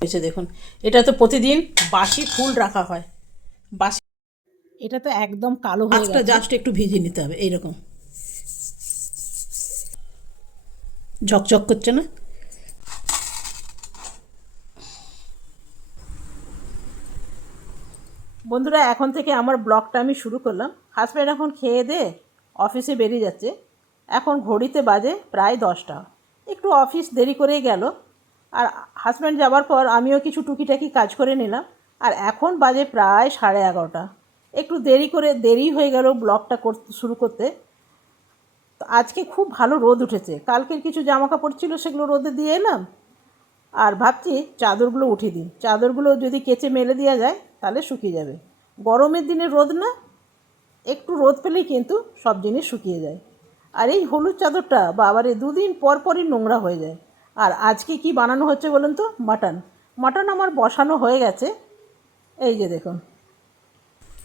হয়েছে দেখুন। এটা তো প্রতিদিন বাসি ফুল রাখা হয়। বাসি এটা তো একদম কালো হাতটা জাস্ট একটু ভিজিয়ে নিতে হবে এইরকম। ঝকঝক করছে না? বন্ধুরা এখন থেকে আমার ব্লগটা আমি শুরু করলাম। হাজব্যান্ড এখন খেয়ে দে অফিসে বেরিয়ে যাচ্ছে। এখন ঘড়িতে বাজে প্রায় দশটা। একটু অফিস দেরি করেই গেল। আর হাজব্যান্ড যাওয়ার পর আমিও কিছু টুকিটাকি কাজ করে নিলাম। আর এখন বাজে প্রায় সাড়ে এগারোটা। একটু দেরি করে দেরি হয়ে গেল ব্লগটা করতে, শুরু করতে। তো আজকে খুব ভালো রোদ উঠেছে। কালকের কিছু জামা কাপড় ছিল সেগুলো রোদে দিয়ে এলাম। আর ভাবছি চাদরগুলো উঠিয়ে দিই। চাদরগুলো যদি কেচে মেলে দেওয়া যায়, তাহলে শুকিয়ে যাবে। গরমের দিনে রোদ না। একটু রোদ পেলেই কিন্তু সব জিনিস শুকিয়ে যায়। আর এই হলুদ চাদরটা বাবারে দুদিন পর পরই নোংরা হয়ে যায়। আর আজকে কি বানানো হচ্ছে বলুন তো? মাটন। মাটন আমার বসানো হয়ে গেছে। এই যে দেখুন।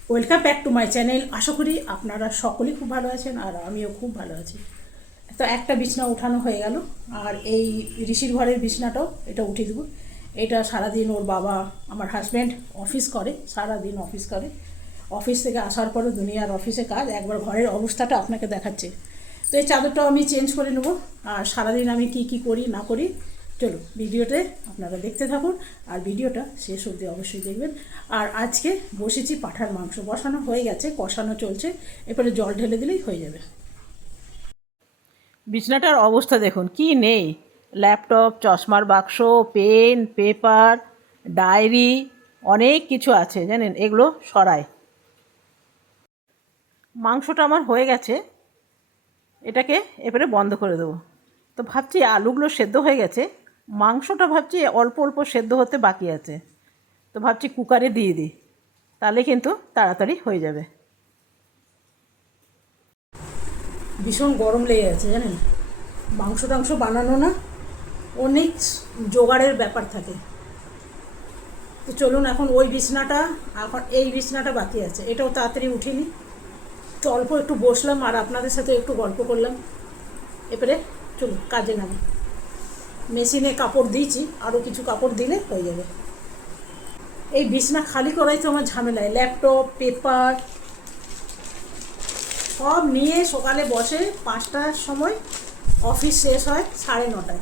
Welcome back to my channel আশা করি আপনারা সকলেই খুব ভালো আছেন আর আমিও খুব ভালো আছি। তো একটা বিছনা উঠানো হয়ে গেল। আর এই ঋষির ঘরের বিছনাটাও এটা উঠিয়ে দেবো। এটা সারাদিন ওর বাবা, আমার হাজব্যান্ড অফিস করে, সারাদিন অফিস করে। অফিস থেকে আসার পরে দুনিয়ার অফিসে কাজ। একবার ঘরের অবস্থাটা আপনাকে দেখাচ্ছে। তো এই চাদরটাও আমি চেঞ্জ করে নেব। আর সারাদিন আমি কি কি করি, না করি, চলো ভিডিওতে আপনারা দেখতে থাকুন। আর ভিডিওটা শেষ অবধি অবশ্যই দেখবেন। আর আজকে বসেছি পাঠার মাংস বসানো হয়ে গেছে, কষানো চলছে। এরপরে জল ঢেলে দিলেই হয়ে যাবে। বিছনাটার অবস্থা দেখুন, কি নেই? ল্যাপটপ, চশমার বাক্স, পেন, পেপার, ডায়েরি, অনেক কিছু আছে, জানেন? এগুলো সরায় মাংসটা আমার হয়ে গেছে। এটাকে এবারে বন্ধ করে দেবো। তো ভাবছি আলুগুলো সেদ্ধ হয়ে গেছে। মাংসটা ভাবছি অল্প অল্প সেদ্ধ হতে বাকি আছে। তো ভাবছি কুকারে দিয়ে দিই। তাহলে কিন্তু তাড়াতাড়ি হয়ে যাবে। ভীষণ গরম লেগে গেছে জানেন? মাংস টাংস বানানো না, অনেক জোগাড়ের ব্যাপার থাকে। তো চলুন এখন ওই বিছনাটা, এখন এই বিছনাটা বাকি আছে। এটাও তাড়াতাড়ি উঠিনি তো অল্প একটু বসলাম আর আপনাদের সাথে একটু গল্প করলাম। এবারে চলুন, কাজে নামি মেশিনে কাপড় দিয়েছি আরও কিছু কাপড় দিলে হয়ে যাবে। এই বিছনা খালি করাই তো আমার ঝামেলায়। ল্যাপটপ, পেপার, সব নিয়ে সকালে বসে পাঁচটার সময় অফিস শেষ হয় সাড়ে নটায়।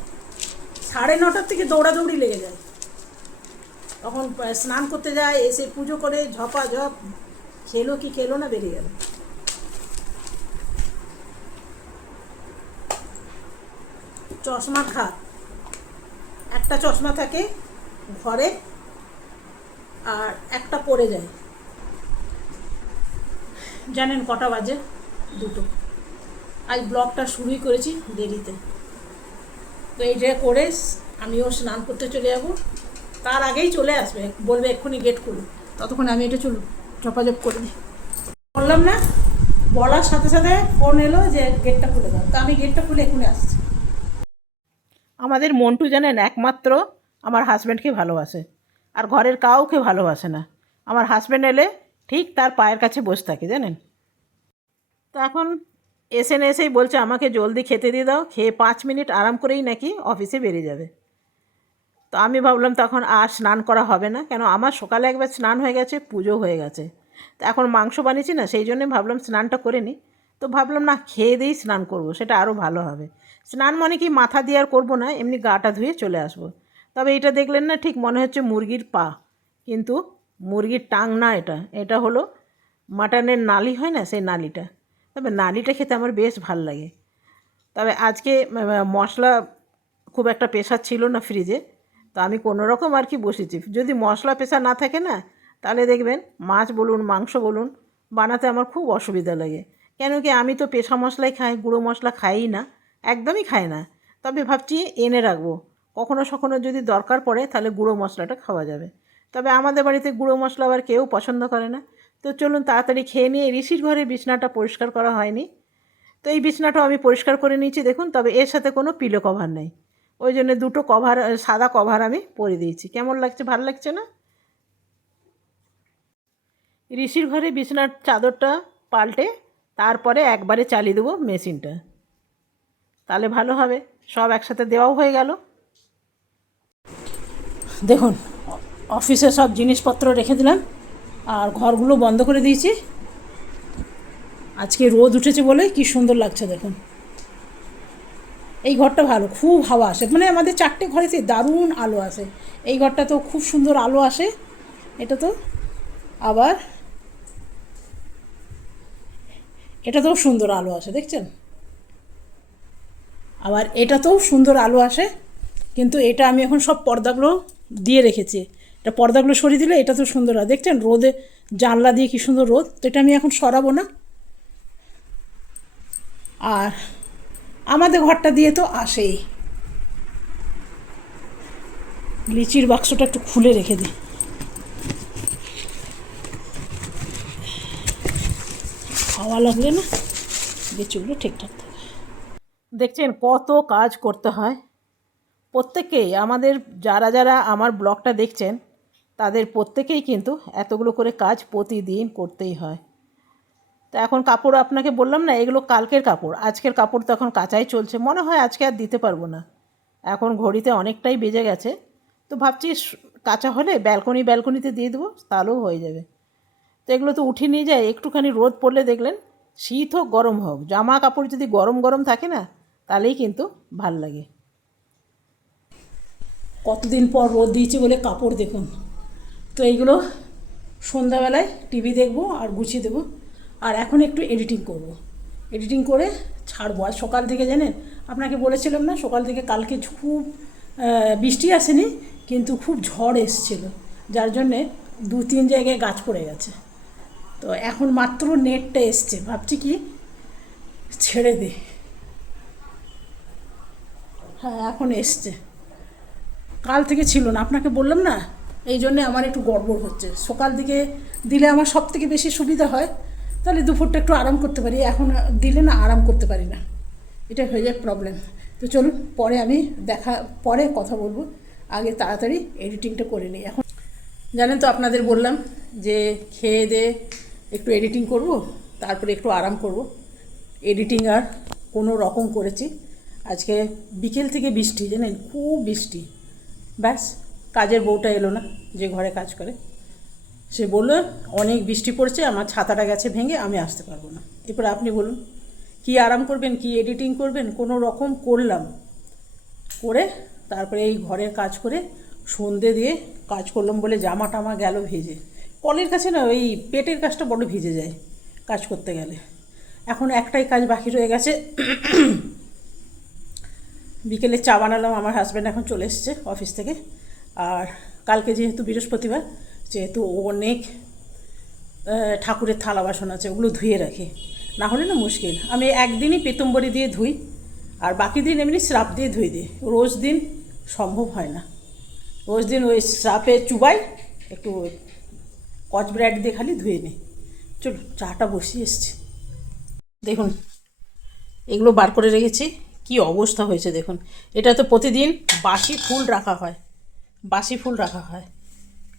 সাড়ে নটার থেকে দৌড়াদৌড়ি লেগে যায়। তখন স্নান করতে যায়, এসে পুজো করে ঝপা ঝপ খেলো কি খেলো না, বেরিয়ে গেল। চশমা খাত একটা চশমা থাকে ঘরে আর একটা পড়ে যায়। জানেন কটা বাজে? দুটো। আজ ব্লগটা শুরুই করেছি দেরিতে। তো এইটা করে আমিও স্নান করতে চলে যাব। তার আগেই চলে আসবে। বলবে এক্ষুনি গেট খুলুন ততক্ষণ আমি এটা চলুন চপাজপ করে দিই। বললাম না, বলার সাথে সাথে ফোন এলো যে গেটটা খুলে দাও। তো আমি গেটটা খুলে এক্ষুনি আসছি। আমাদের মন্টু জানেন একমাত্র আমার হাজব্যান্ডকে ভালোবাসে। আর ঘরের কাউকে ভালোবাসে না। আমার হাজব্যান্ড এলে ঠিক তার পায়ের কাছে বসে থাকে, জানেন? তো এখন এসে না এসেই বলছে, আমাকে জলদি খেতে দিয়ে দাও, খেয়ে পাঁচ মিনিট আরাম করেই নাকি অফিসে বেরিয়ে যাবে। তো আমি ভাবলাম, তখন আর স্নান করা হবে না, কেন আমার সকালে একবার স্নান হয়ে গেছে, পুজো হয়ে গেছে। তো এখন মাংস বানিয়েছি না, সেই জন্যই ভাবলাম স্নানটা করে নিই তো ভাবলাম, না, খেয়ে দিয়েই স্নান করব, সেটা আরও ভালো হবে। স্নান মানে কি মাথা দিয়ে আর করব না, এমনি গাটা ধুয়ে চলে আসব। তবে এটা দেখলেন না, ঠিক মনে হচ্ছে মুরগির পা। কিন্তু মুরগির টাং না এটা এটা হলো মাটনের নালি হয় না, সেই নালিটা। তবে নালিটা খেতে আমার বেশ ভালো লাগে। তবে আজকে মশলা খুব একটা প্রেশার ছিল না ফ্রিজে, তো আমি কোনো রকম আর কি বসেছি। যদি মশলা পেশা না থাকে না, তাহলে দেখবেন মাছ বলুন, মাংস বলুন, বানাতে আমার খুব অসুবিধা লাগে। কেন কি আমি তো পেশা মশলাই খাই, গুঁড়ো মশলা খাইই না। একদমই খায় না। তবে ভাবছি এনে রাখব। কখনো সখনো যদি দরকার পড়ে, তাহলে গুঁড়ো মশলাটা খাওয়া যাবে। তবে আমাদের বাড়িতে গুঁড়ো মশলা আবার কেউ পছন্দ করে না। তো চলুন তাড়াতাড়ি খেয়ে নিয়ে ঋষির ঘরে বিছনাটা পরিষ্কার করা হয়নি। তো এই বিছনাটাও আমি পরিষ্কার করে নিয়েছি, দেখুন, তবে এর সাথে কোনো পিলো কভার নেই। ওই জন্য দুটো কভার, সাদা কভার আমি পরে দিয়েছি। কেমন লাগছে? ভালো লাগছে না? ঋষির ঘরে বিছানার চাদরটা পাল্টে, তারপরে একবারে চালিয়ে দেবো মেশিনটা। তাহলে ভালো হবে। সব একসাথে দেওয়াও হয়ে গেল। দেখুন, অফিসে সব জিনিসপত্র রেখে দিলাম আর ঘরগুলো বন্ধ করে দিয়েছি। আজকে রোদ উঠেছে বলে কি সুন্দর লাগছে দেখুন। এই ঘরটা ভালো, খুব হাওয়া আসে। মানে আমাদের চারটে ঘরেতে দারুণ আলো আসে। এই ঘরটা তো খুব সুন্দর আলো আসে। এটা তো আবার এটা তো সুন্দর আলো আসে, দেখছেন? আবার এটাতেও সুন্দর আলো আসে, কিন্তু এটা আমি এখন সব পর্দাগুলো দিয়ে রেখেছি। এটা পর্দাগুলো সরিয়ে দিলে এটা তো সুন্দর হয়। দেখছেন, রোদে জানলা দিয়ে কি সুন্দর রোদ, তো এটা আমি এখন সরাবো না। আর আমাদের ঘরটা দিয়ে তো আসেই। লিচির বাক্সটা একটু খুলে রেখে দিই। হাওয়া লাগলে না লিচিগুলো ঠিকঠাক দেখছেন কত কাজ করতে হয়। প্রত্যেকেই আমাদের যারা যারা আমার ব্লগটা দেখছেন, তাদের প্রত্যেকেই কিন্তু এতগুলো করে কাজ প্রতিদিন করতেই হয়। তো এখন কাপড় আপনাকে বললাম না, এগুলো কালকের কাপড়। আজকের কাপড় তো এখন কাচাই চলছে, মনে হয় আজকে আর দিতে পারব না। এখন ঘড়িতে অনেকটাই বেজে গেছে, তো ভাবছি কাঁচা হলে ব্যালকনি, ব্যালকনিতে দিয়ে দেবো, তাহলেও হয়ে যাবে। তো এগুলো তো উঠে নিয়ে যায় একটুখানি রোদ পড়লে দেখলেন শীত হোক গরম হোক। জামা কাপড় যদি গরম গরম থাকে না তাহলেই কিন্তু ভালো লাগে। কতদিন পর রোদ দিয়েছি বলে কাপড় দেখুন। তো এইগুলো সন্ধ্যাবেলায় টিভি দেখব আর গুছিয়ে দেবো। আর এখন একটু এডিটিং করব। এডিটিং করে ছাড়বো। আর সকাল থেকে জানেন, আপনাকে বলেছিলাম না, সকাল থেকে কালকে খুব বৃষ্টি আসেনি, কিন্তু খুব ঝড় এসছিল। যার জন্যে দু তিন জায়গায় গাছ পড়ে গেছে। তো এখন মাত্র নেটটা এসছে। ভাবছি কি ছেড়ে দে হ্যাঁ এখন এসছে। কাল থেকে ছিল না। আপনাকে বললাম না, এই জন্যে আমার একটু গড়বড় হচ্ছে। সকাল দিকে দিলে আমার সব থেকে বেশি সুবিধা হয়, তাহলে দুপুরটা একটু আরাম করতে পারি। এখন দিলে না আরাম করতে পারি না। এটা হয়ে যায় প্রবলেম তো চলুন, পরে আমি দেখা, পরে কথা বলব। আগে তাড়াতাড়ি এডিটিংটা করে নিই। এখন জানেন তো, আপনাদের বললাম যে খেয়ে দিয়ে একটু এডিটিং করব, তারপরে একটু আরাম করব। এডিটিং আর কোনো রকম করেছি। আজকে বিকেল থেকে বৃষ্টি, জানেন? খুব বৃষ্টি। ব্যাস, কাজের বউটা এলো না, যে ঘরে কাজ করে। সে বলল, অনেক বৃষ্টি পড়ছে, আমার ছাতাটা গেছে ভেঙে, আমি আসতে পারব না। এরপর আপনি বলুন, কি আরাম করবেন? কি এডিটিং করবেন? কোনো রকম করলাম। করে তারপরে এই ঘরের কাজ করে সন্ধে দিয়ে কাজ করলাম বলে জামা টামা গেল ভিজে। কলের কাছে না, ওই পেটের কাজটা বড় ভিজে যায়, কাজ করতে গেলে। এখন একটাই কাজ বাকি রয়ে গেছে। বিকেলে চা বানালাম, আমার হাজব্যান্ড এখন চলে এসছে অফিস থেকে। আর কালকে যেহেতু বৃহস্পতিবার, যেহেতু অনেক ঠাকুরের থালা বাসন আছে, ওগুলো ধুয়ে রাখি। না হলে না মুশকিল। আমি একদিনই পেতম্বরি দিয়ে ধুই, আর বাকি দিন এমনি স্রাপ দিয়ে ধুই দিই। রোজ দিন সম্ভব হয় না। রোজ দিন ওই স্রাপে চুবাই, একটু কচ ব্র্যাড দিয়ে খালি ধুয়ে নিই। চলো, চাটা বসিয়ে এসছি। দেখুন, এগুলো বার করে রেখেছি। কি অবস্থা হয়েছে দেখুন। এটা তো প্রতিদিন বাসি ফুল রাখা হয়। বাসি ফুল রাখা হয়।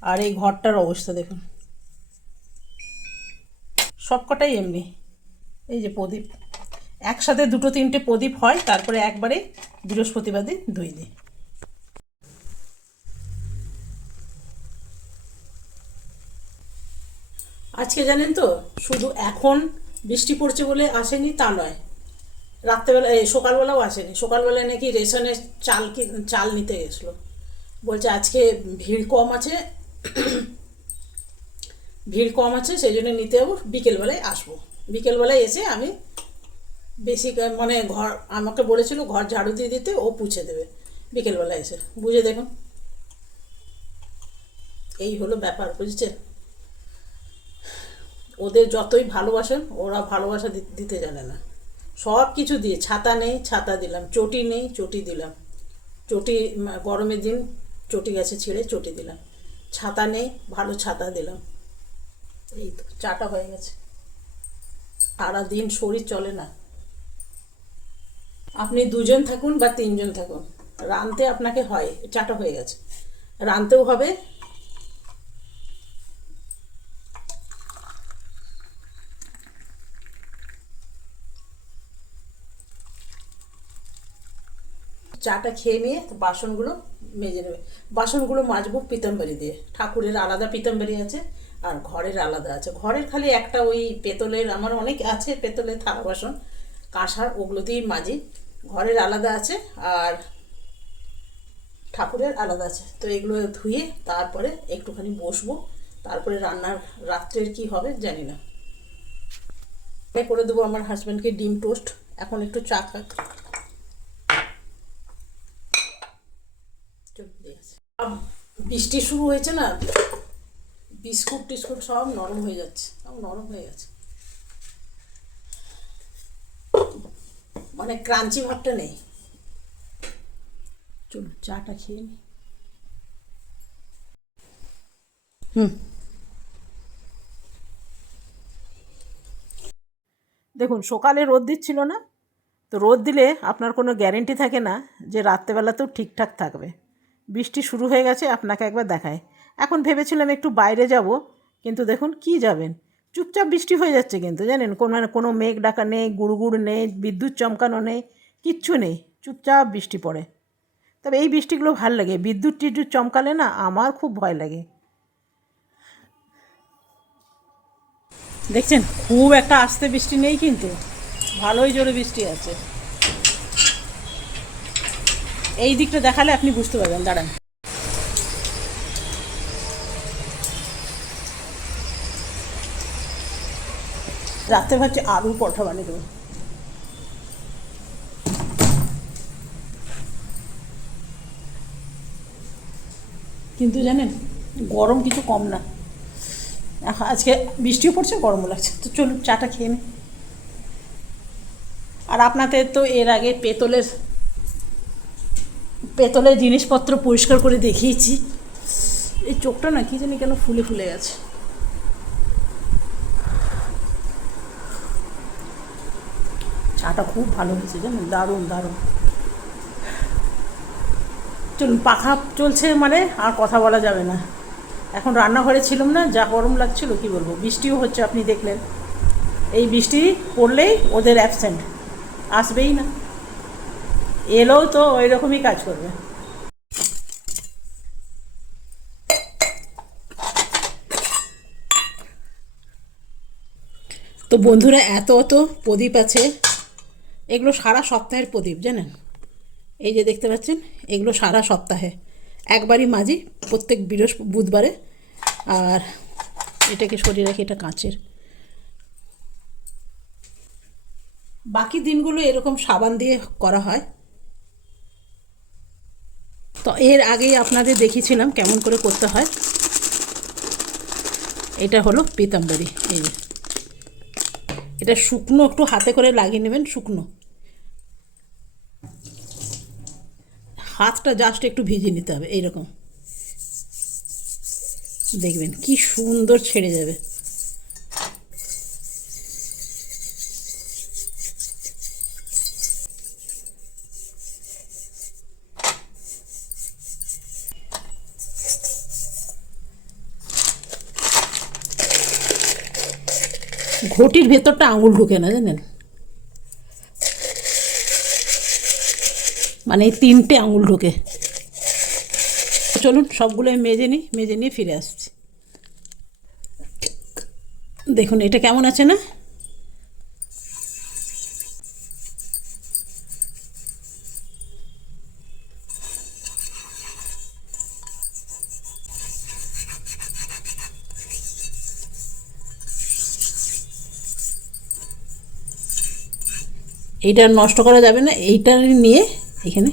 আর এই ঘরটার অবস্থা দেখুন। সবকটাই এমনি। এই যে প্রদীপ। একসাথে দুটো তিনটে প্রদীপ হয়, তারপরে একবারে বৃহস্পতিবার দিন ধুই দিই আজকে জানেন তো, শুধু এখন বৃষ্টি পড়ছে বলে আসেনি, তা নয়। রাত্রেবেলা, এই সকালবেলাও আসেনি। সকালবেলায় নাকি রেশনের চাল কি, চাল নিতে গেছিল। বলছে আজকে ভিড় কম আছে, ভিড় কম আছে সেই জন্য নিতে যাব, বিকেলবেলায় আসব। বিকেলবেলায় এসে আমি বেশি মানে ঘর, আমাকে বলেছিল ঘর ঝাড়ু দিয়ে দিতে, ও পুছে দেবে। বিকেলবেলায় এসে, বুঝে দেখুন। এই হলো ব্যাপার, বুঝছেন? ওদের যতই ভালোবাসেন, ওরা ভালোবাসা দিতে জানে না। সব কিছু দিয়ে, ছাতা নেই, ছাতা দিলাম, চটি নেই, চটি দিলাম। চটি গরমের দিন চটি গেছে ছিঁড়ে চটি দিলাম। ছাতা নেই, ভালো ছাতা দিলাম। এই তো, চাটা হয়ে গেছে। সারাদিন শরীর চলে না। আপনি দুজন থাকুন বা তিনজন থাকুন। রানতে আপনাকে হয়, চাটা হয়ে গেছে। রানতেও হবে চাটা খেয়ে নিয়ে বাসনগুলো মেজে নেবে। বাসনগুলো মাজবো পিতাম্বরি দিয়ে। ঠাকুরের আলাদা পিতাম্বরি আছে আর ঘরের আলাদা আছে। ঘরের খালি একটা ওই পেতলের, আমার অনেক আছে পেতলের থালা বাসন, কাঁসার ওগুলো দিয়েই মাজি। ঘরের আলাদা আছে আর ঠাকুরের আলাদা আছে। তো এগুলো ধুয়ে তারপরে একটুখানি বসবো। তারপরে রান্নার রাত্রের কি হবে জানি না। করে দেবো আমার হাজব্যান্ডকে ডিম টোস্ট এখন একটু চা খাক চল, দিয়ে আসি। আম, বৃষ্টি শুরু হয়েছে না, বিস্কুট টিস্কুট সব নরম হয়ে যাচ্ছে, সব নরম হয়ে গেছে। মানে ক্রাঞ্চি ভাবটা নেই। চলো, চাটা খেয়ে নি। হুম। দেখুন, সকালে রোদ দিচ্ছিল না, তো রোদ দিলে আপনার কোনো গ্যারেন্টি থাকে না যে রাত্রেবেলাতেও ঠিকঠাক থাকবে। বৃষ্টি শুরু হয়ে গেছে, আপনাকে একবার দেখায় এখন ভেবেছিলাম একটু বাইরে যাব, কিন্তু দেখুন কি যাবেন। চুপচাপ বৃষ্টি হয়ে যাচ্ছে কিন্তু, জানেন? কোনো মানে কোনো মেঘ ডাকা নেই, গুড়গুড় নেই, বিদ্যুৎ চমকানো নেই, কিচ্ছু নেই, চুপচাপ বৃষ্টি পড়ে। তবে এই বৃষ্টিগুলো ভালো লাগে, বিদ্যুৎ টিদ্যুৎ চমকালে না আমার খুব ভয় লাগে। দেখছেন? খুব একটা আস্তে বৃষ্টি নেই কিন্তু, ভালোই জোরে বৃষ্টি আছে। এই দিকটা দেখালে আপনি বুঝতে পারবেন, দাঁড়ান। রাত্রে ভাবছি আলুর পরোটা বানিয়ে দেবো। কিন্তু জানেন, গরম কিছু কম না। আজকে বৃষ্টিও পড়ছে, গরমও লাগছে। তো চলুন, চাটা খেয়ে নিই আর আপনাদের তো এর আগে পেতলের পেতলের জিনিসপত্র পরিষ্কার করে দেখিয়েছি। এই চোখটা না কি জানি কেন ফুলে ফুলে গেছে। চাটা খুব ভালো হয়েছে জানেন? দারুণ দারুণ। চলুন, পাখা চলছে মানে আর কথা বলা যাবে না। এখন রান্নাঘরে ছিলাম না, যা গরম লাগছিল, কি বলব? বৃষ্টিও হচ্ছে, আপনি দেখলেন। এই বৃষ্টি পড়লেই ওদের অ্যাবসেন্ট আসবেই না। এলেও তো ওই রকমই কাজ করবে। তো বন্ধুরা, এত অত প্রদীপ আছে। এগুলো সারা সপ্তাহের প্রদীপ, জানেন? এই যে দেখতে পাচ্ছেন, এগুলো সারা সপ্তাহে। একবারই মাঝি, প্রত্যেক বৃহস্প, বুধবারে। আর এটাকে সরিয়ে রাখি, এটা কাঁচের। বাকি দিনগুলো এরকম সাবান দিয়ে করা হয়। তো এর আগেই আপনাদের দেখিয়েছিলাম কেমন করে করতে হয়। এটা হলো পিতাম্বরী, এই যে। এটা শুকনো একটু হাতে করে লাগিয়ে নেবেন, শুকনো। হাতটা জাস্ট একটু ভিজিয়ে নিতে হবে, এইরকম। দেখবেন কি সুন্দর ছেড়ে যাবে। ঘটির ভেতরটা আঙুল ঢুকে না জানেন? মানে এই তিনটে আঙুল ঢুকে। চলুন, সবগুলো মেজে নিই, মেজে নিয়ে ফিরে আসছি। দেখুন, এটা কেমন আছে না? এইটা নষ্ট করা যাবে না এইটা নিয়ে এখানে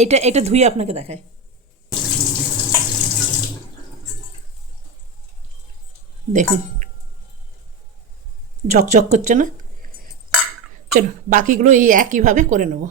এইটা এটা ধুয়ে আপনাকে দেখায় দেখুন। ঝকঝক করছে না? চলো বাকিগুলো এই একইভাবে করে নেব।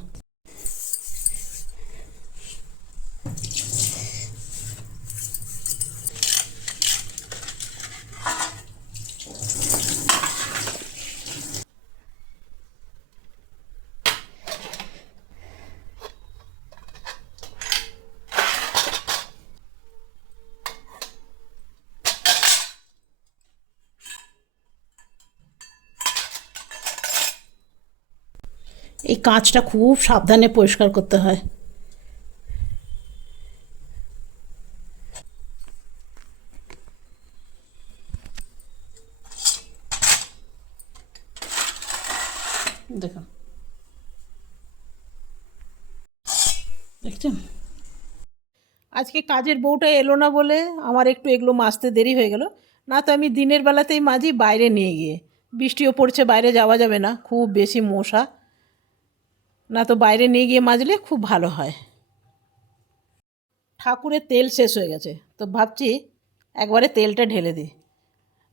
এই কাঁচটা খুব সাবধানে পরিষ্কার করতে হয়। দেখুন। দেখছেন? আজকে কাজের বউটা এলো না বলে আমার একটু এগুলো মাজতে দেরি হয়ে গেল। না তো আমি দিনের বেলাতেই মাজি বাইরে নিয়ে গিয়ে। বৃষ্টিও পড়ছে, বাইরে যাওয়া যাবে না। খুব বেশি মশা। না তো বাইরে নিয়ে গিয়ে মাজলে খুব ভালো হয়। ঠাকুরের তেল শেষ হয়ে গেছে। তো ভাবছি একবারে তেলটা ঢেলে দিই।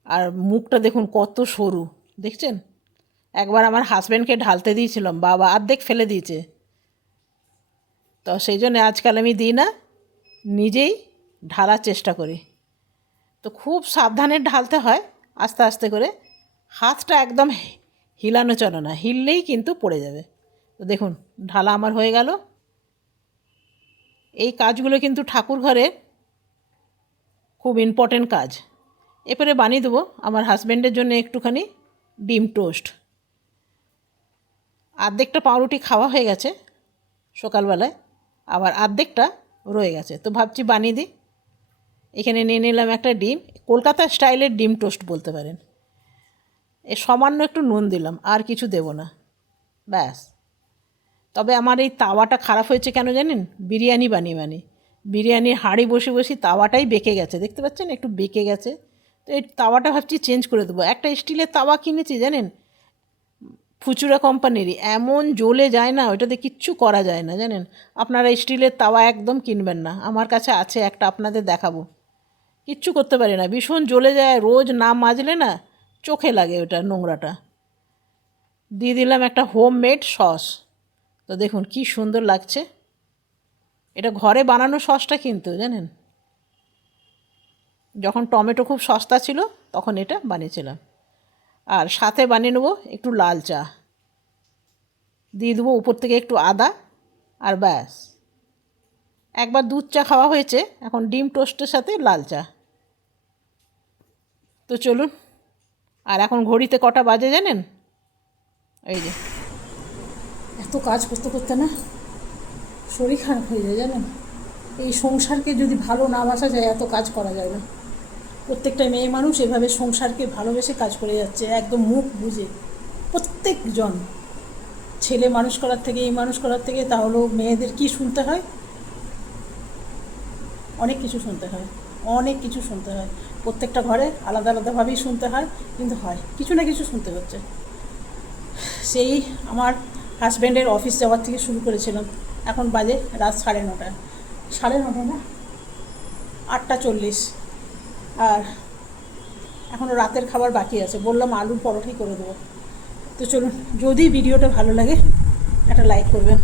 আর মুখটা দেখুন কত সরু, দেখছেন? একবার আমার হাজব্যান্ডকে ঢালতে দিয়েছিলাম, বাবা অর্ধেক ফেলে দিয়েছে। তো সেই জন্য আজকাল আমি দিই না, নিজেই ঢালার চেষ্টা করি। তো খুব সাবধানে ঢালতে হয়, আস্তে আস্তে করে। হাতটা একদম হিলানো চলে না, হিললেই কিন্তু পড়ে যাবে। তো দেখুন, ঢালা আমার হয়ে গেল। এই কাজগুলো কিন্তু ঠাকুর ঘরে খুব ইম্পর্টেন্ট কাজ। এরপরে বানিয়ে দেবো আমার হাজব্যান্ডের জন্য একটুখানি ডিম টোস্ট। আর্ধেকটা পাউরুটি খাওয়া হয়ে গেছে সকালবেলায়, আবার আর্ধেকটা রয়ে গেছে। তো ভাবছি বানিয়ে দিই। এখানে নিয়ে নিলাম একটা ডিম, কলকাতা স্টাইলের ডিম টোস্ট বলতে পারেন। এ সামান্য একটু নুন দিলাম, আর কিছু দেব না। ব্যাস। তবে আমার এই তাওয়াটা খারাপ হয়েছে কেন জানেন? বিরিয়ানি বানিয়ে বানিয়ে বিরিয়ানির হাঁড়ি বসে বসে তাওয়াটাই বেঁকে গেছে। দেখতে পাচ্ছেন? একটু বেঁকে গেছে। তো এই তাওয়াটা ভাবছি চেঞ্জ করে দেবো। একটা স্টিলের তাওয়া কিনেছি জানেন? ফুচুরা কোম্পানিরই। এমন জ্বলে যায় না, ওইটাতে কিচ্ছু করা যায় না, জানেন? আপনারা স্টিলের তাওয়া একদম কিনবেন না। আমার কাছে আছে, একটা আপনাদের দেখাবো। কিচ্ছু করতে পারি না। ভীষণ জ্বলে যায়, রোজ না মাজলে না চোখে লাগে ওটা নোংরাটা। দিয়ে দিলাম একটা হোম মেড সস তো দেখুন কি সুন্দর লাগছে। এটা ঘরে বানানো সসটা কিন্তু, জানেন? যখন টমেটো খুব সস্তা ছিল, তখন এটা বানিয়েছিলাম। আর সাথে বানিয়ে নেব একটু লাল চা। দিয়ে দেবো উপর থেকে একটু আদা আর ব্যাস। একবার দুধ চা খাওয়া হয়েছে, এখন ডিম টোস্টের সাথে লাল চা। তো চলুন, আর এখন ঘড়িতে কটা বাজে জানেন? এই যে। এত কাজ করতে করতে না শরীর খারাপ হয়ে যায় জানেন? এই সংসারকে যদি ভালো না বাসা যায়, এত কাজ করা যায় না। প্রত্যেকটা মেয়ে মানুষ এভাবে সংসারকে ভালোবেসে কাজ করে যাচ্ছে, একদম মুখ বুঝে প্রত্যেকজন। ছেলে মানুষ করার থেকে, এই মানুষ করার থেকে তাহলেও মেয়েদের কি শুনতে হয়? অনেক কিছু শুনতে হয়। অনেক কিছু শুনতে হয়। প্রত্যেকটা ঘরে আলাদা আলাদাভাবেই শুনতে হয়, কিন্তু হয়। কিছু না কিছু শুনতে হচ্ছে। সেই আমার হাজব্যান্ডের অফিস যাওয়ার থেকে শুরু করেছিলাম। এখন বাজে রাত সাড়ে নটা। সাড়ে নটা না? আটটা চল্লিশ। আর এখনও রাতের খাবার বাকি আছে। বললাম আলুর পরোটাই করে দেবো। তো চলুন, যদি ভিডিওটা ভালো লাগে, একটা লাইক করবেন।